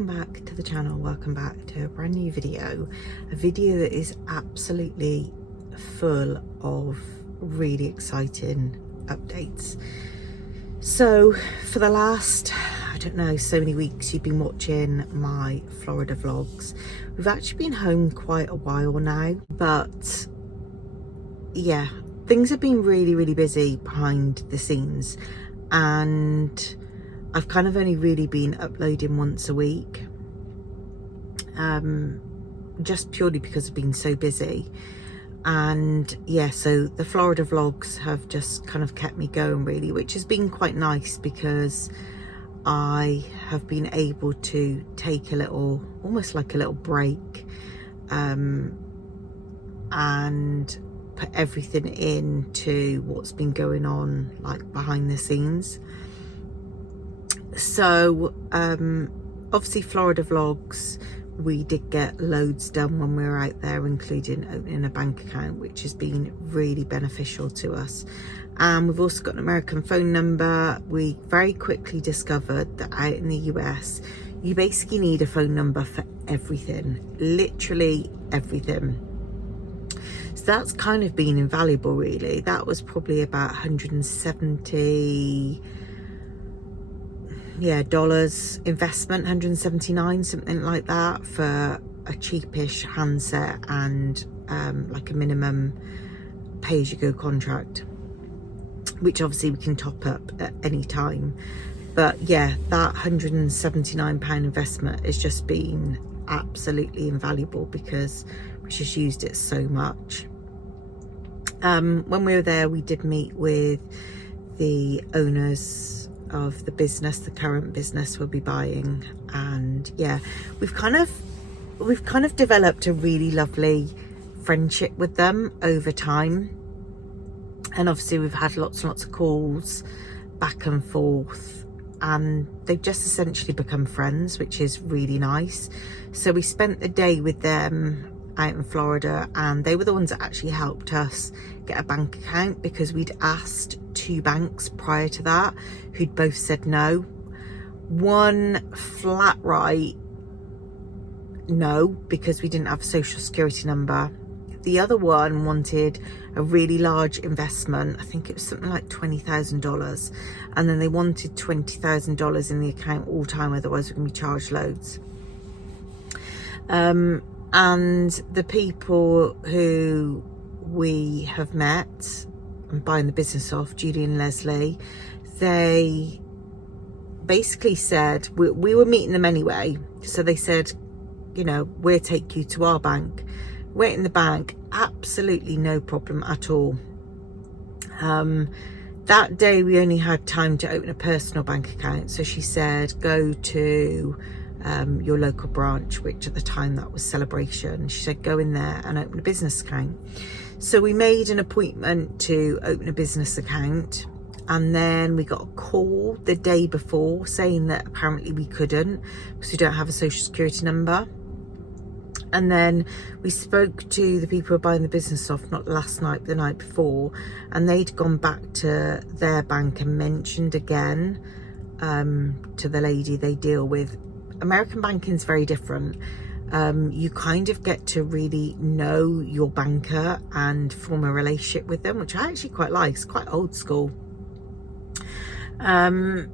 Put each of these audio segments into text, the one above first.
welcome back to the channel. Welcome back to a brand new video, a video that is absolutely full of really exciting updates. So for the last, I don't know, so many weeks you've been watching my Florida vlogs. We've actually been home quite a while now, but yeah, things have been really busy behind the scenes, and I've kind of only really been uploading once a week, just purely because I've been so busy. And yeah, so the Florida vlogs have just kind of kept me going really, which has been quite nice because I have been able to take a little, almost like a little break, and put everything into what's been going on like behind the scenes. So obviously Florida vlogs, we did get loads done when we were out there, including opening a bank account, which has been really beneficial to us. And we've also got an American phone number. We very quickly discovered that out in the US you basically need a phone number for everything, literally everything. So that's kind of been invaluable really. That was probably about $170 dollars investment, 179, something like that, for a cheapish handset and like a minimum pay-as-you-go contract, which obviously we can top up at any time. But yeah, that £179 investment has just been absolutely invaluable because we just used it so much. When we were there, we did meet with the owners of the business, the current business we'll be buying, and yeah, we've kind of developed a really lovely friendship with them over time. And obviously we've had lots and lots of calls back and forth, and they've just essentially become friends, which is really nice. So we spent the day with them out in Florida, and they were the ones that actually helped us get a bank account because we'd asked 2 banks prior to that who'd both said no. One flat right no, because we didn't have a social security number. The other one wanted a really large investment. I think it was something like $20,000, and then they wanted $20,000 in the account all the time, otherwise we're going to be charged loads. And the people who we have met and buying the business off, Judy and Leslie, they basically said, we were meeting them anyway, so they said, you know, we'll take you to our bank. Wait in the bank, absolutely no problem at all. That day we only had time to open a personal bank account, so she said go to your local branch, which at the time that was Celebration. She said go in there and open a business account. So we made an appointment to open a business account, and then we got a call the day before saying that apparently we couldn't because we don't have a social security number. And then we spoke to the people who were buying the business off, not last night but the night before, and they'd gone back to their bank and mentioned again to the lady they deal with. American banking is very different. You kind of get to really know your banker and form a relationship with them, which I actually quite like. It's quite old school. And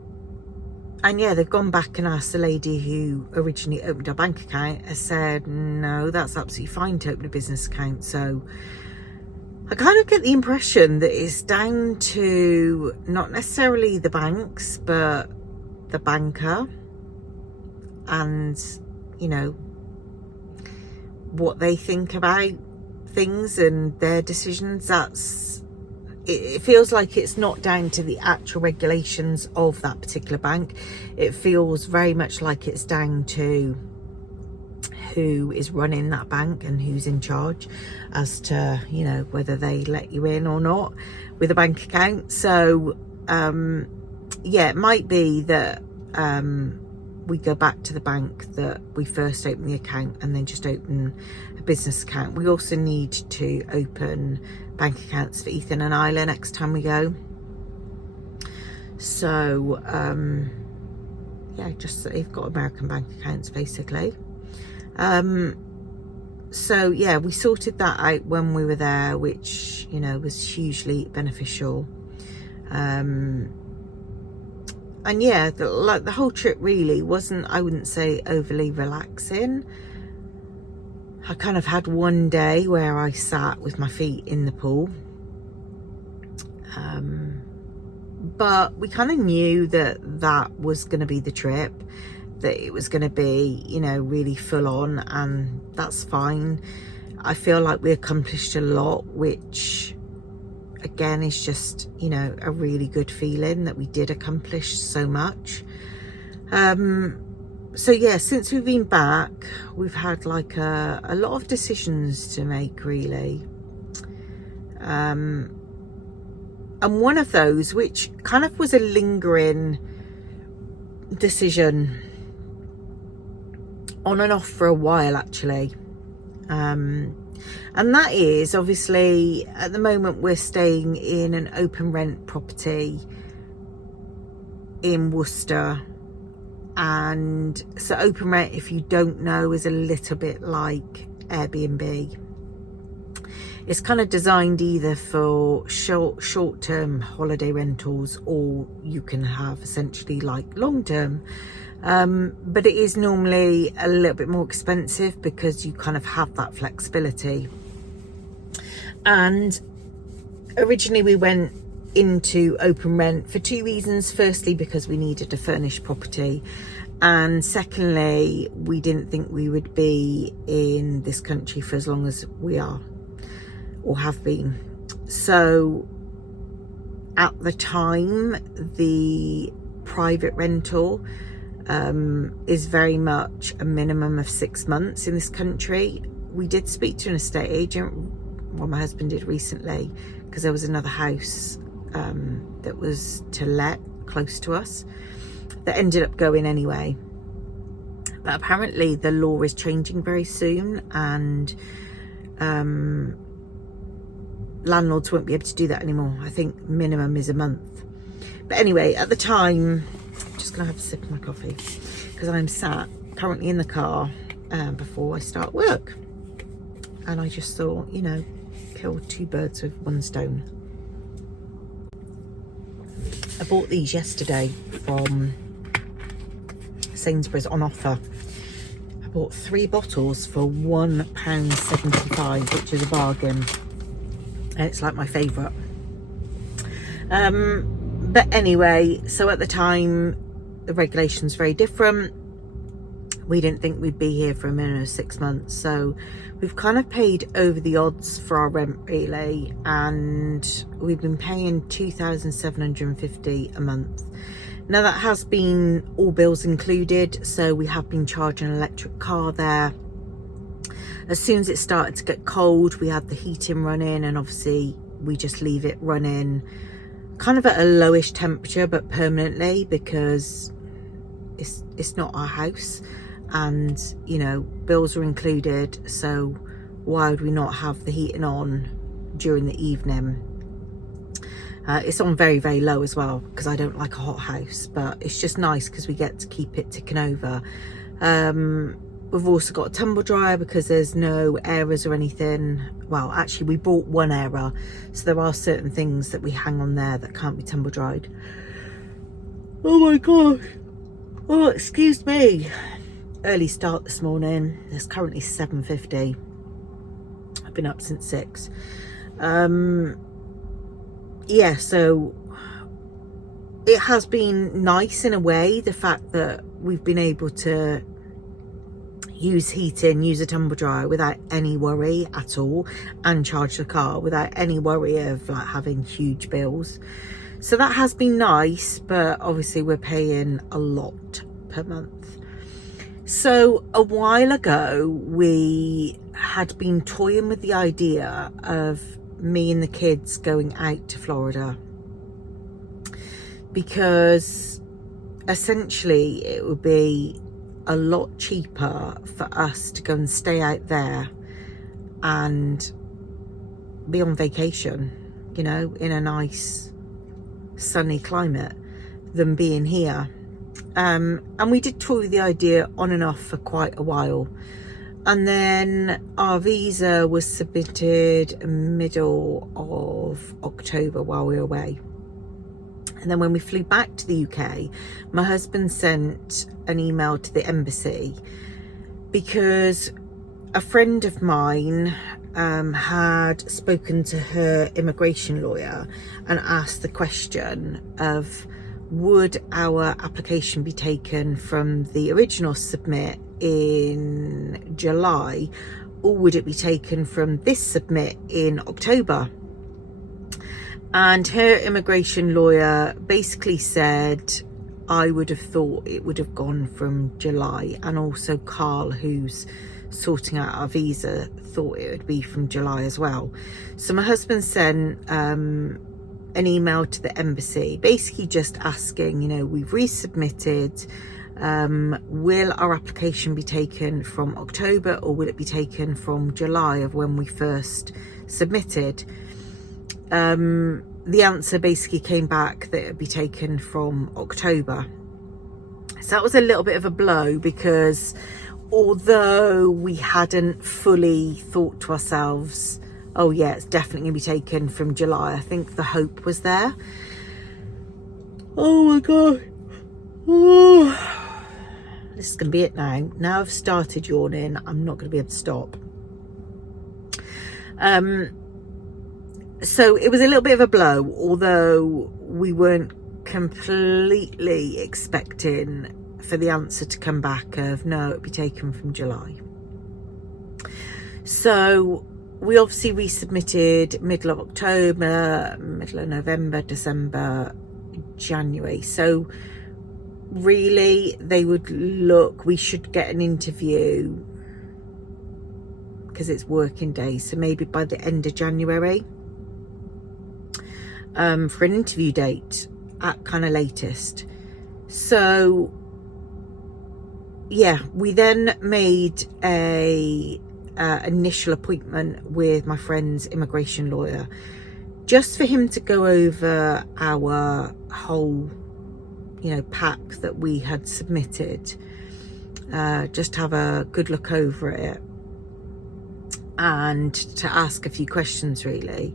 yeah, they've gone back and asked the lady who originally opened our bank account, has said no, that's absolutely fine to open a business account. So I kind of get the impression that it's down to not necessarily the banks but the banker, and you know, what they think about things and their decisions. It feels like it's not down to the actual regulations of that particular bank. It feels very much like it's down to who is running that bank and who's in charge as to, you know, whether they let you in or not with a bank account. So yeah, it might be that we go back to the bank that we first opened the account and then just open a business account. We also need to open bank accounts for Ethan and Isla next time we go. So yeah, just they've got American bank accounts basically. So yeah, we sorted that out when we were there, which, you know, was hugely beneficial. And yeah, the whole trip really wasn't, I wouldn't say overly relaxing. I kind of had one day where I sat with my feet in the pool. But we kind of knew that that was going to be the trip, that it was going to be, you know, really full on, and that's fine. I feel like we accomplished a lot, which again is just, you know, a really good feeling that we did accomplish so much. So yeah, since we've been back, we've had like a lot of decisions to make, really. And one of those, which kind of was a lingering decision on and off for a while actually, and that is, obviously at the moment we're staying in an open rent property in Worcester. And so open rent, if you don't know, is a little bit like Airbnb. It's kind of designed either for short-term holiday rentals, or you can have essentially like long-term. But it is normally a little bit more expensive because you kind of have that flexibility. And originally we went into open rent for two reasons. Firstly, because we needed a furnished property, and secondly, we didn't think we would be in this country for as long as we are or have been. So at the time, the private rental is very much a minimum of 6 months in this country. We did speak to an estate agent, well, my husband did recently, because there was another house that was to let close to us that ended up going anyway. But apparently the law is changing very soon, and landlords won't be able to do that anymore. I think minimum is a month. But anyway, at the time, I'm just gonna have a sip of my coffee because I'm sat currently in the car before I start work, and I just thought, you know, kill two birds with one stone. I bought these yesterday from Sainsbury's on offer. I bought 3 bottles for £1.75, which is a bargain. And it's like my favourite. But anyway, so at the time, the regulation's very different. We didn't think we'd be here for a minimum of 6 months. So we've kind of paid over the odds for our rent, really. And we've been paying £2,750 a month. Now that has been all bills included. So we have been charging an electric car there. As soon as it started to get cold, we had the heating running, and obviously we just leave it running kind of at a lowish temperature, but permanently, because it's not our house, and, you know, bills are included. So why would we not have the heating on during the evening? It's on very, very low as well, because I don't like a hot house, but it's just nice because we get to keep it ticking over. We've also got a tumble dryer because there's no errors or anything. Well, actually, we bought one error, so there are certain things that we hang on there that can't be tumble dried. Oh my gosh. Oh, excuse me. Early start this morning. It's currently 7:50. I've been up since 6. Yeah, so it has been nice in a way, the fact that we've been able to use heating, use a tumble dryer without any worry at all, and charge the car without any worry of like having huge bills. So that has been nice, but obviously we're paying a lot per month. So a while ago, we had been toying with the idea of me and the kids going out to Florida, because essentially it would be a lot cheaper for us to go and stay out there and be on vacation, you know, in a nice sunny climate, than being here. And we did toy with the idea on and off for quite a while. And then our visa was submitted middle of October while we were away. And then when we flew back to the UK, my husband sent an email to the embassy because a friend of mine had spoken to her immigration lawyer and asked the question of, would our application be taken from the original submit in July, or would it be taken from this submit in October? And her immigration lawyer basically said, I would have thought it would have gone from July, and also Carl, who's sorting out our visa, thought it would be from July as well. So my husband sent an email to the embassy basically just asking, you know, we've resubmitted, will our application be taken from October, or will it be taken from July of when we first submitted? The answer basically came back that it would be taken from October. So that was a little bit of a blow, because although we hadn't fully thought to ourselves, oh yeah, it's definitely going to be taken from July, I think the hope was there. Oh my God. Oh. This is going to be it now. Now I've started yawning, I'm not going to be able to stop. So it was a little bit of a blow, although we weren't completely expecting for the answer to come back of no, it'd be taken from July. So we obviously resubmitted middle of October, middle of November, December, January. So really they would look, we should get an interview because it's working days, so maybe by the end of January. For an interview date at kind of latest. So yeah, we then made a initial appointment with my friend's immigration lawyer, just for him to go over our whole, you know, pack that we had submitted, just have a good look over it and to ask a few questions really.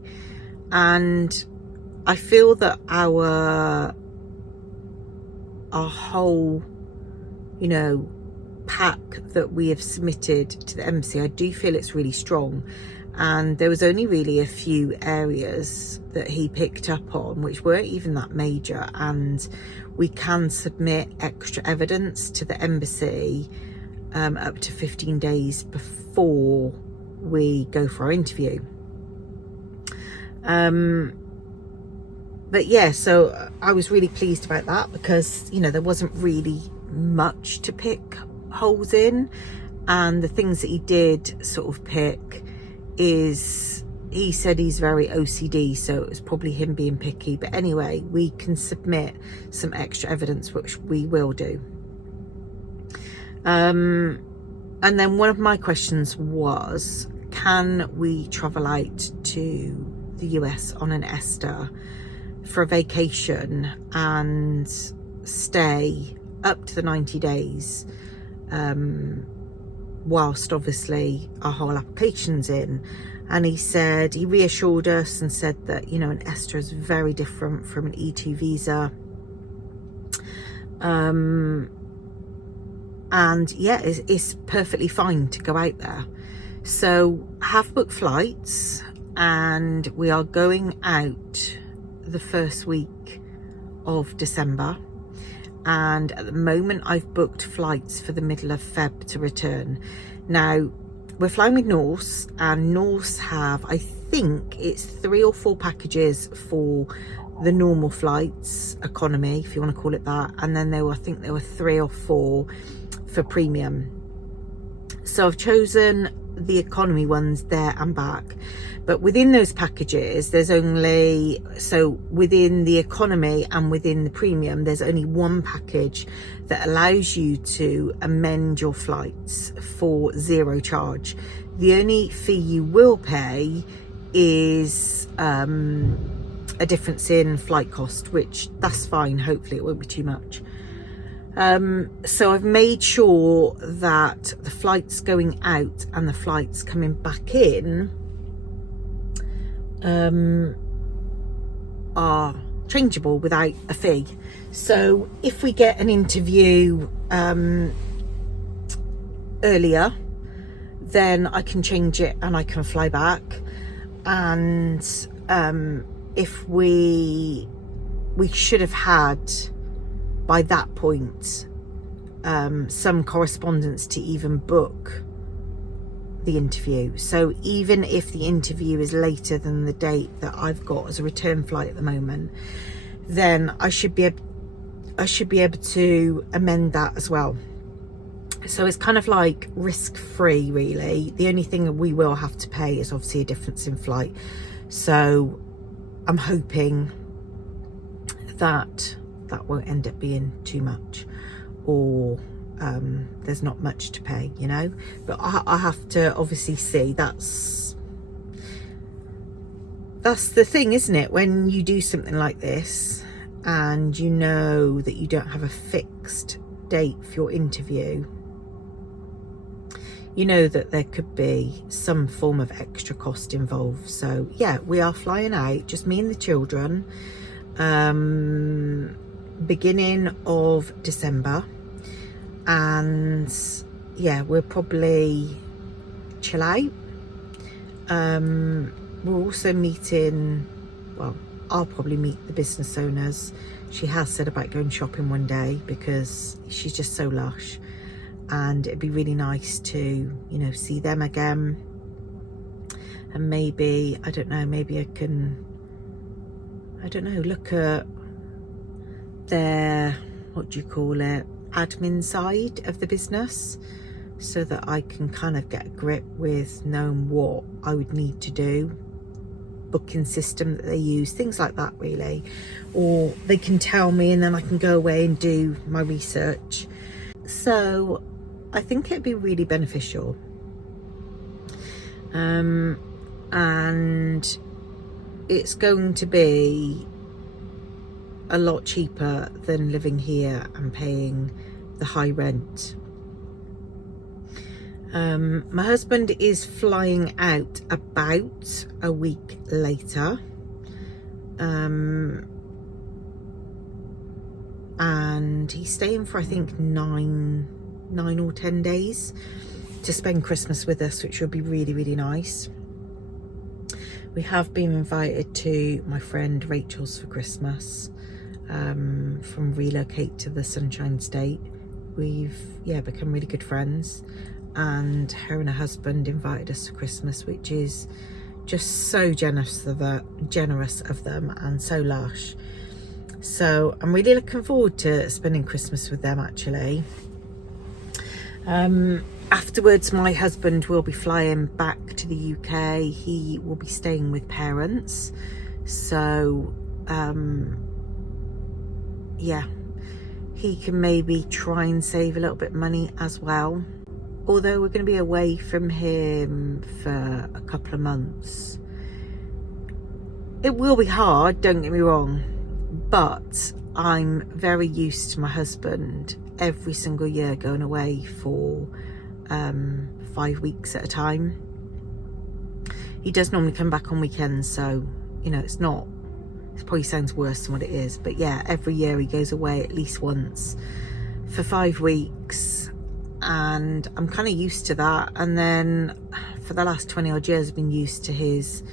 And I feel that our whole, you know, pack that we have submitted to the embassy, I do feel it's really strong. And there was only really a few areas that he picked up on which weren't even that major, and we can submit extra evidence to the embassy up to 15 days before we go for our interview. But yeah, so I was really pleased about that, because, you know, there wasn't really much to pick holes in. And the things that he did sort of pick is, he said he's very OCD, so it was probably him being picky. But anyway, we can submit some extra evidence, which we will do. And then one of my questions was, can we travel out to the US on an ESTA for a vacation and stay up to the 90 days whilst obviously our whole application's in? And he said, he reassured us and said that, you know, an ESTA is very different from an E2 visa. And yeah, it's perfectly fine to go out there. So have booked flights, and we are going out the first week of December. And at the moment I've booked flights for the middle of Feb to return. Now we're flying with Norse, and Norse have, I think it's 3 or 4 packages for the normal flights, economy if you want to call it that, and then I think there were 3 or 4 for premium. So I've chosen the economy ones there and back. But within those packages, there's only, so within the economy and within the premium, there's only one package that allows you to amend your flights for 0 charge. The only fee you will pay is a difference in flight cost, which that's fine. Hopefully it won't be too much. So I've made sure that the flights going out and the flights coming back in are changeable without a fee. So if we get an interview earlier, then I can change it and I can fly back. And if we should have had by that point some correspondence to even book the interview. So even if the interview is later than the date that I've got as a return flight at the moment, then I should be able to amend that as well. So it's kind of like risk-free, really. The only thing that we will have to pay is obviously a difference in flight. So I'm hoping that won't end up being too much, or there's not much to pay, you know. But I have to obviously see. That's the thing, isn't it? When you do something like this and you know that you don't have a fixed date for your interview, you know that there could be some form of extra cost involved. So yeah, we are flying out, just me and the children, beginning of December. And yeah, we'll probably chill out. We're also meeting, well, I'll probably meet the business owners. She has said about going shopping one day because she's just so lush, and it'd be really nice to, you know, see them again. And maybe, I don't know, maybe I can, I don't know, look at their, what do you call it, admin side of the business, so that I can kind of get a grip with knowing what I would need to do, booking system that they use, things like that really. Or they can tell me and then I can go away and do my research. So I think it'd be really beneficial. And it's going to be a lot cheaper than living here and paying the high rent. My husband is flying out about a week later, and he's staying for I think nine or 10 days to spend Christmas with us, which would be really, really nice. We have been invited to my friend Rachel's for Christmas, from Relocate to the Sunshine State. We've become really good friends, and her and her husband invited us to Christmas, which is just so generous of them and so lush. So I'm really looking forward to spending Christmas with them actually. Afterwards, my husband will be flying back to the UK. He will be staying with parents. So yeah, he can maybe try and save a little bit of money as well. Although we're going to be away from him for a couple of months, it will be hard, don't get me wrong, but I'm very used to my husband every single year going away for 5 weeks at a time. He does normally come back on weekends, so you know, it probably sounds worse than what it is, but yeah, every year he goes away at least once for 5 weeks, and I'm kind of used to that. And then for the last 20 odd years I've been used to his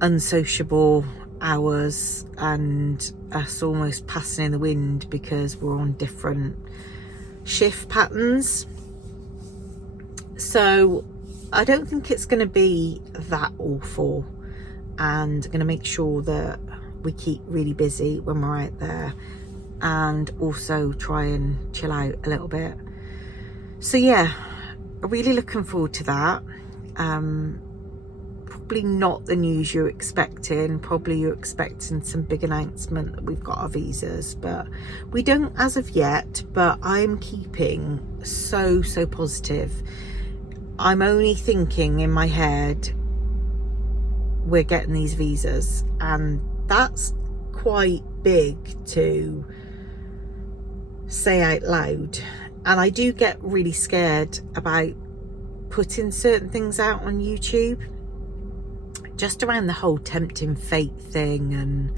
unsociable hours and us almost passing in the wind because we're on different shift patterns. So I don't think it's going to be that awful, and I'm going to make sure that we keep really busy when we're out there, and also try and chill out a little bit. So yeah, really looking forward to that. Probably not the news you're expecting. Probably you're expecting some big announcement that we've got our visas, but we don't as of yet. But I'm keeping so positive. I'm only thinking in my head we're getting these visas, and that's quite big to say out loud. And I do get really scared about putting certain things out on YouTube, just around the whole tempting fate thing. And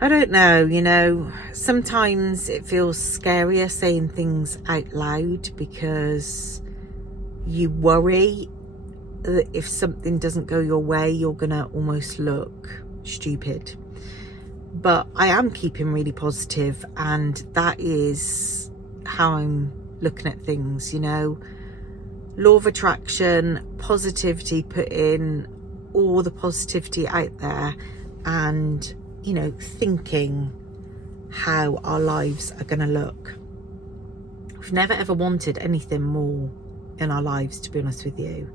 I don't know, you know, sometimes it feels scarier saying things out loud because you worry that if something doesn't go your way, you're gonna almost look stupid. But I am keeping really positive, and that is how I'm looking at things, you know. Law of attraction, positivity, put in all the positivity out there, and, you know, thinking how our lives are going to look. We've never ever wanted anything more in our lives, to be honest with you.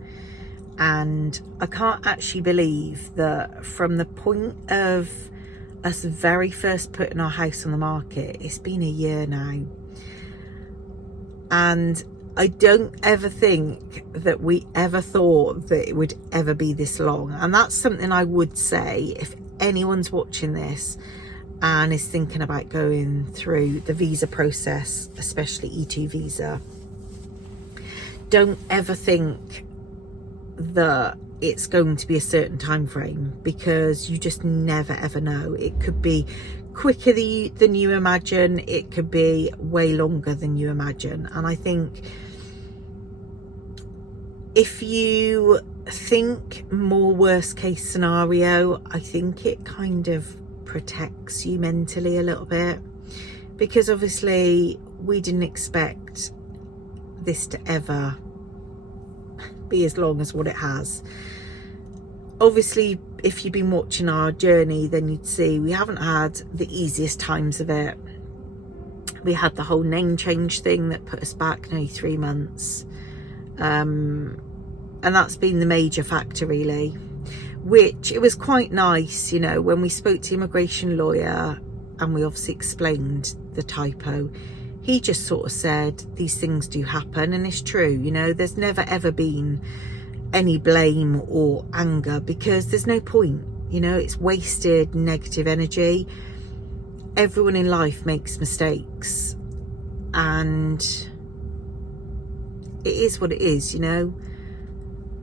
And I can't actually believe that from the point of us very first putting our house on the market, it's been a year now. And I don't ever think that we ever thought that it would ever be this long. And that's something I would say, if anyone's watching this and is thinking about going through the visa process, especially E2 visa, don't ever think that it's going to be a certain time frame, because you just never ever know. It could be quicker than you imagine, it could be way longer than you imagine. And I think if you think more worst case scenario, I think it kind of protects you mentally a little bit, because obviously we didn't expect this to ever be as long as what it has. Obviously, if you've been watching our journey, then you'd see we haven't had the easiest times of it. We had the whole name change thing that put us back nearly 3 months. And that's been the major factor, really, which it was quite nice, you know, when we spoke to the immigration lawyer and we obviously explained the typo. He just sort of said, these things do happen, and it's true, you know. There's never ever been any blame or anger, because there's no point, you know. It's wasted negative energy. Everyone in life makes mistakes, and it is what it is, you know.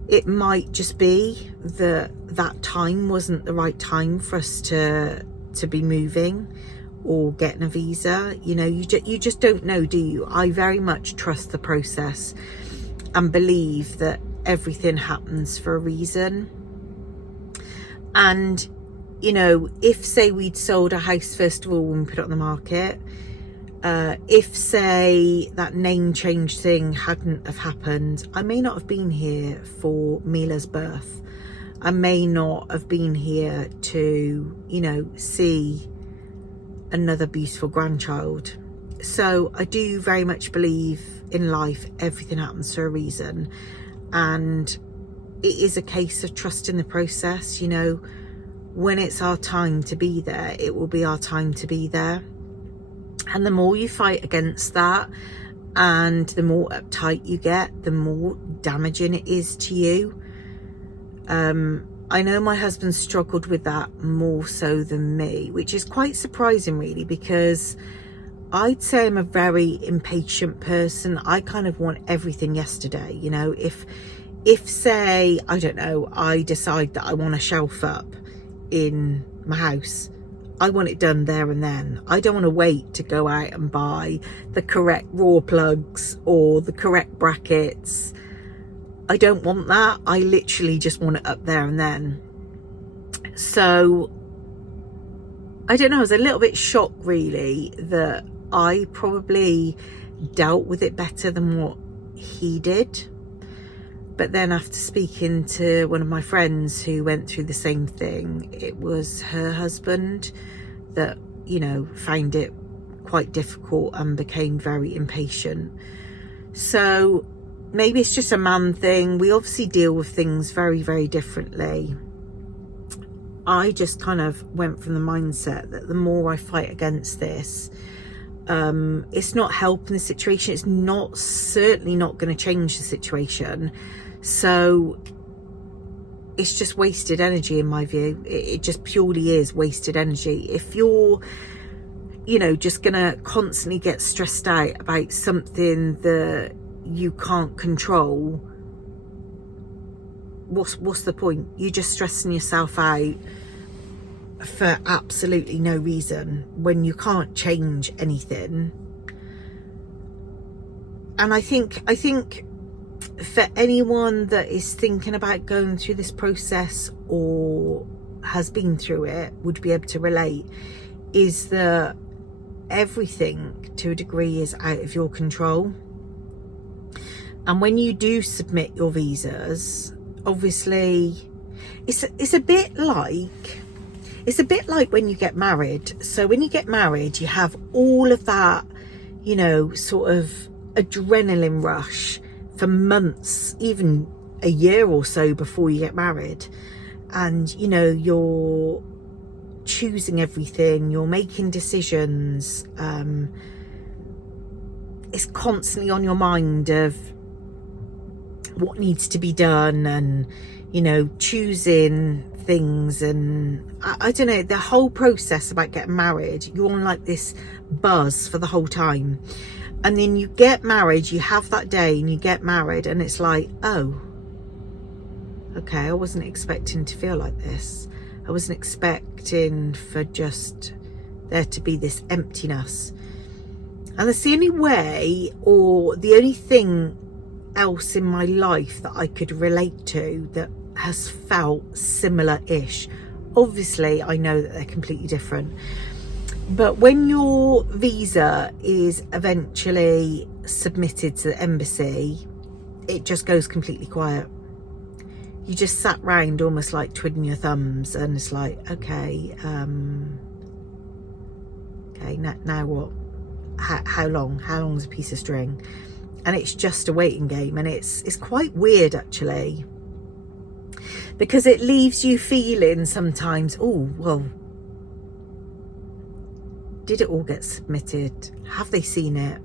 It might just be that that time wasn't the right time for us to be moving or getting a visa, you know. You just don't know, do you? I very much trust the process and believe that everything happens for a reason. And, you know, if say we'd sold a house first of all when we put it on the market, if say that name change thing hadn't have happened, I may not have been here for Mila's birth. I may not have been here to, you know, see another beautiful grandchild. So I do very much believe in life everything happens for a reason, and it is a case of trusting the process. You know, when it's our time to be there, it will be our time to be there. And the more you fight against that, and the more uptight you get, the more damaging it is to you. I know my husband struggled with that more so than me, which is quite surprising, really, because I'd say I'm a very impatient person. I kind of want everything yesterday, you know. If say, I don't know, I decide that I want a shelf up in my house, I want it done there and then. I don't want to wait to go out and buy the correct raw plugs or the correct brackets. I don't want that. I literally just want it up there and then. So I don't know, I was a little bit shocked, really, that I probably dealt with it better than what he did. But then after speaking to one of my friends who went through the same thing, it was her husband that, you know, found it quite difficult and became very impatient. So maybe it's just a man thing. We obviously deal with things very, very differently. I just kind of went from the mindset that the more I fight against this, it's not helping the situation. It's certainly not going to change the situation. So it's just wasted energy, in my view. It just purely is wasted energy. If you're you know, just gonna constantly get stressed out about something that you can't control, what's the point? You're just stressing yourself out for absolutely no reason when you can't change anything. And I think for anyone that is thinking about going through this process or has been through it, would be able to relate, is that everything to a degree is out of your control. And when you do submit your visas, obviously it's a bit like when you get married. So when you get married, you have all of that, you know, sort of adrenaline rush for months, even a year or so before you get married. And, you know, you're choosing everything, you're making decisions. It's constantly on your mind of what needs to be done, and, you know, choosing things. And I don't know, the whole process about getting married, you're on like this buzz for the whole time. And then you get married, you have that day and you get married, and it's like, oh, okay, I wasn't expecting to feel like this. I wasn't expecting for just there to be this emptiness. And that's the only way, or the only thing else in my life that I could relate to that has felt similar-ish. Obviously, I know that they're completely different. But when your visa is eventually submitted to the embassy, it just goes completely quiet. You just sat round almost like twiddling your thumbs, and it's like, okay, now what? How long? How long's a piece of string? And it's just a waiting game, and it's quite weird actually, because it leaves you feeling sometimes, oh, well, did it all get submitted? Have they seen it?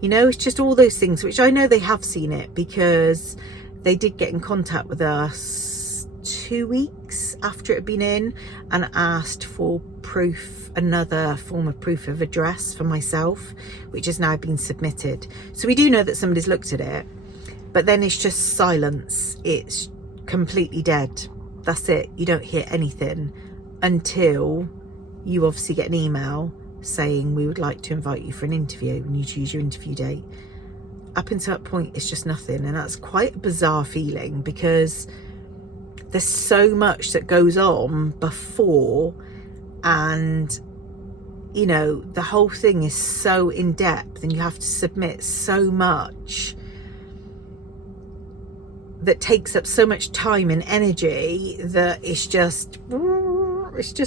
You know, it's just all those things, which I know they have seen it, because they did get in contact with us 2 weeks after it had been in and asked for proof, another form of proof of address for myself, which has now been submitted. So we do know that somebody's looked at it, but then it's just silence. It's completely dead. That's it. You don't hear anything until you obviously get an email saying, we would like to invite you for an interview, and you choose your interview date. Up until that point, it's just nothing. And that's quite a bizarre feeling, because there's so much that goes on before, and, you know, the whole thing is so in depth, and you have to submit so much that takes up so much time and energy that it's just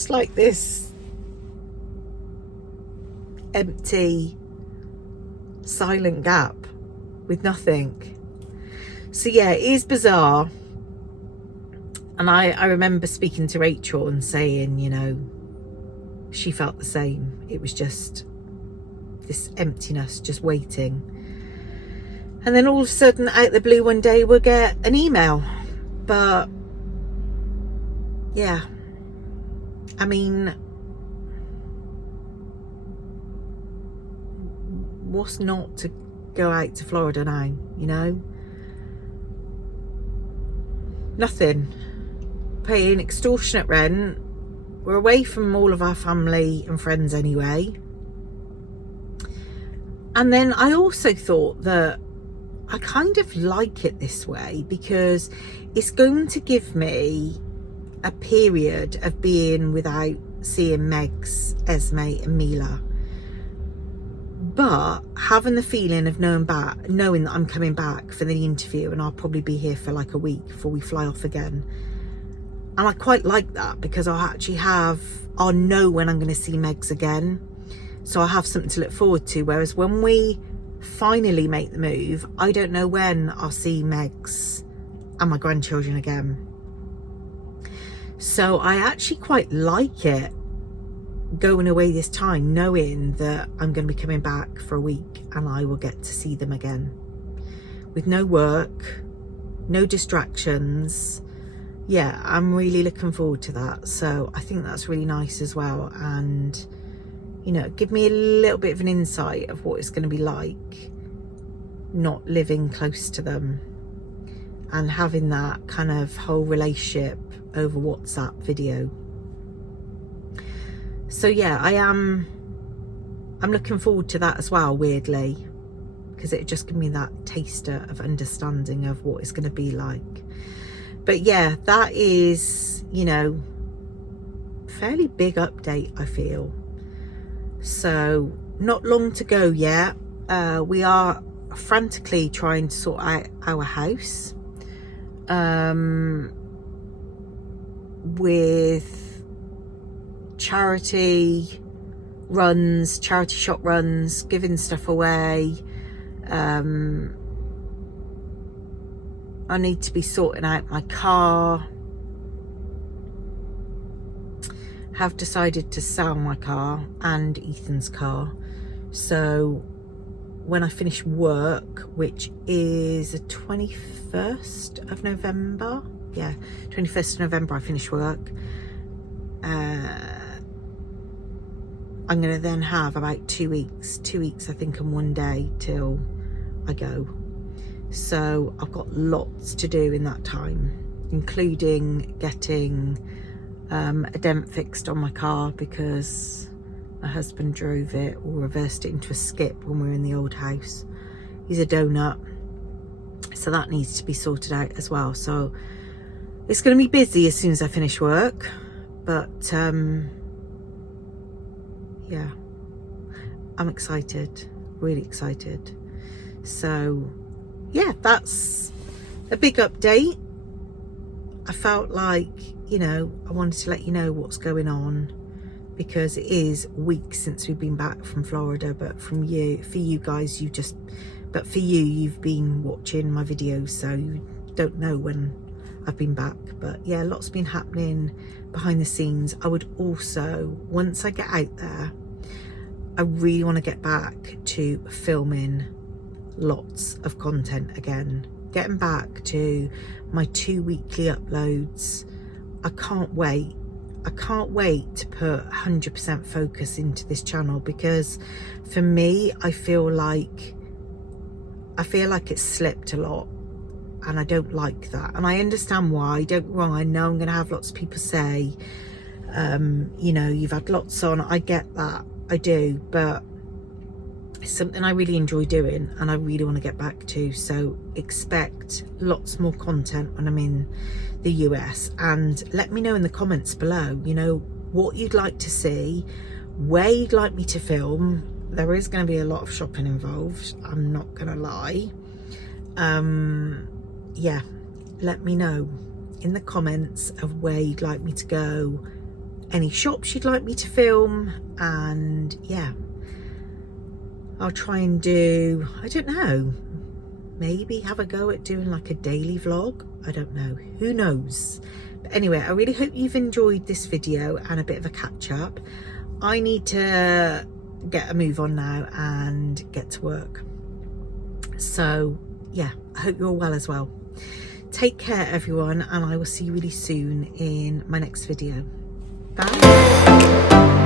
like this empty, silent gap with nothing. So yeah, it is bizarre. And I remember speaking to Rachel and saying, you know, she felt the same. It was just this emptiness, just waiting. And then all of a sudden, out of the blue, one day we'll get an email. But yeah, I mean, what's not to go out to Florida now, you know? Nothing. Paying extortionate rent. We're away from all of our family and friends anyway. And then I also thought that I kind of like it this way, because it's going to give me a period of being without seeing Megs, Esme and Mila. But having the feeling of knowing that I'm coming back for the interview, and I'll probably be here for like a week before we fly off again. And I quite like that, because I'll know when I'm going to see Megs again. So I'll have something to look forward to. Whereas when we finally make the move, I don't know when I'll see Megs and my grandchildren again. So I actually quite like it, going away this time, knowing that I'm going to be coming back for a week and I will get to see them again. With no work, no distractions. Yeah, I'm really looking forward to that. So I think that's really nice as well. And, you know, give me a little bit of an insight of what it's going to be like not living close to them and having that kind of whole relationship over WhatsApp video. So yeah, I'm looking forward to that as well, weirdly, because it just gives me that taster of understanding of what it's going to be like. But yeah, that is, you know, fairly big update, I feel. So not long to go yet. We are frantically trying to sort out our house with charity shop runs, giving stuff away. I need to be sorting out my car. Have decided to sell my car and Ethan's car. So when I finish work, which is the 21st of November, yeah, 21st of November I finish work, I'm going to then have about 2 weeks I think, and 1 day till I go. So I've got lots to do in that time, including getting a dent fixed on my car because my husband drove it or reversed it into a skip when we were in the old house. He's a donut, so that needs to be sorted out as well. So it's going to be busy as soon as I finish work, but yeah, I'm excited, really excited. So yeah, that's a big update. I felt like, you know, I wanted to let you know what's going on, because it is weeks since we've been back from Florida. But for you guys, you've been watching my videos, so you don't know when I've been back. But yeah, lots been happening behind the scenes. I would also, once I get out there, I really want to get back to filming lots of content again, getting back to my 2 weekly uploads. I can't wait to put 100% focus into this channel, because for me, I feel like it's slipped a lot, and I don't like that. And I understand why, don't get me wrong. I know I'm going to have lots of people say, you know, you've had lots on. I get that, I do, but it's something I really enjoy doing and I really want to get back to. So expect lots more content when I'm in the US, and let me know in the comments below, you know, what you'd like to see, where you'd like me to film. There is going to be a lot of shopping involved, I'm not gonna lie. Yeah, let me know in the comments of where you'd like me to go, any shops you'd like me to film, and yeah, I'll try and do, I don't know, maybe have a go at doing like a daily vlog. I don't know, who knows. But anyway, I really hope you've enjoyed this video and a bit of a catch up. I need to get a move on now and get to work. So yeah, I hope you're all well as well. Take care everyone, and I will see you really soon in my next video. Bye.